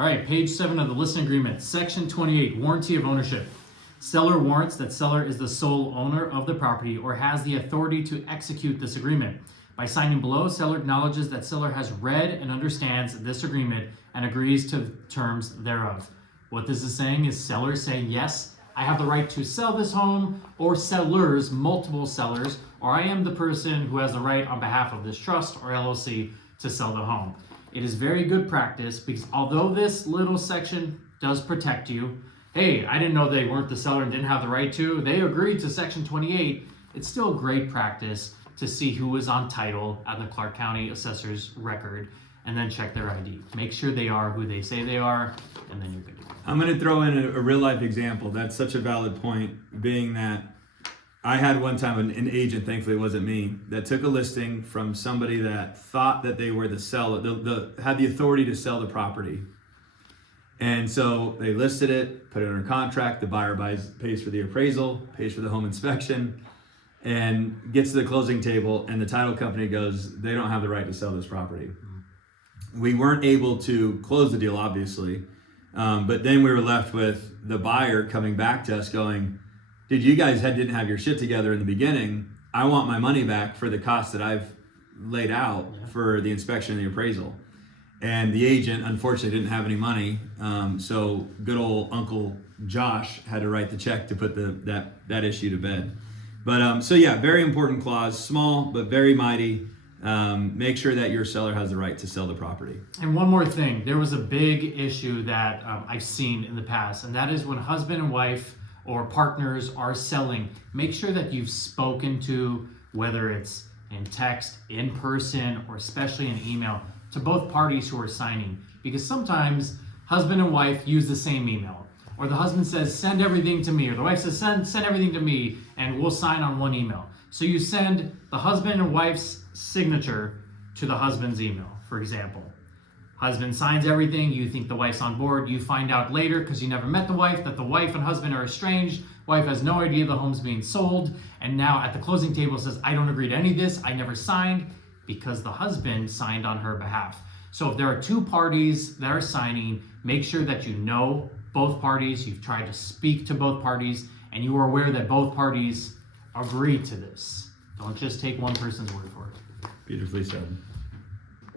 All right, page 7 of the listing agreement, section 28, warranty of ownership. Seller warrants that seller is the sole owner of the property or has the authority to execute this agreement. By signing below, seller acknowledges that seller has read and understands this agreement and agrees to terms thereof. What this is saying is sellers saying, yes, I have the right to sell this home, or sellers, multiple sellers, or I am the person who has the right on behalf of this trust or LLC to sell the home. It is very good practice because although this little section does protect you, hey, I didn't know they weren't the seller and didn't have the right to, they agreed to section 28, it's still great practice to see who is on title at the Clark County Assessor's record and then check their ID. Make sure they are who they say they are, and then you're good to go. I'm going to throw in a real life example. That's such a valid point, being that I had one time an agent, thankfully it wasn't me, that took a listing from somebody that thought that they were the seller, had the authority to sell the property. And so they listed it, put it under contract, the buyer pays for the appraisal, pays for the home inspection, and gets to the closing table, and the title company goes, they don't have the right to sell this property. We weren't able to close the deal, obviously, but then we were left with the buyer coming back to us going, dude, you guys didn't have your shit together in the beginning. I want my money back for the cost that I've laid out for the inspection and the appraisal. And the agent, unfortunately, didn't have any money. So good old Uncle Josh had to write the check to put that issue to bed. But so yeah, very important clause, small but very mighty. Make sure that your seller has the right to sell the property. And one more thing, there was a big issue that I've seen in the past, and that is when husband and wife or partners are selling, make sure that you've spoken to, whether it's in text, in person, or especially in email, to both parties who are signing. Because sometimes husband and wife use the same email. Or the husband says, send everything to me. Or the wife says, send everything to me, and we'll sign on one email. So you send the husband and wife's signature to the husband's email, for example. Husband signs everything, you think the wife's on board, you find out later, because you never met the wife, that the wife and husband are estranged, wife has no idea the home's being sold, and now at the closing table says, I don't agree to any of this, I never signed, because the husband signed on her behalf. So if there are two parties that are signing, make sure that you know both parties, you've tried to speak to both parties, and you are aware that both parties agree to this. Don't just take one person's word for it. Beautifully said.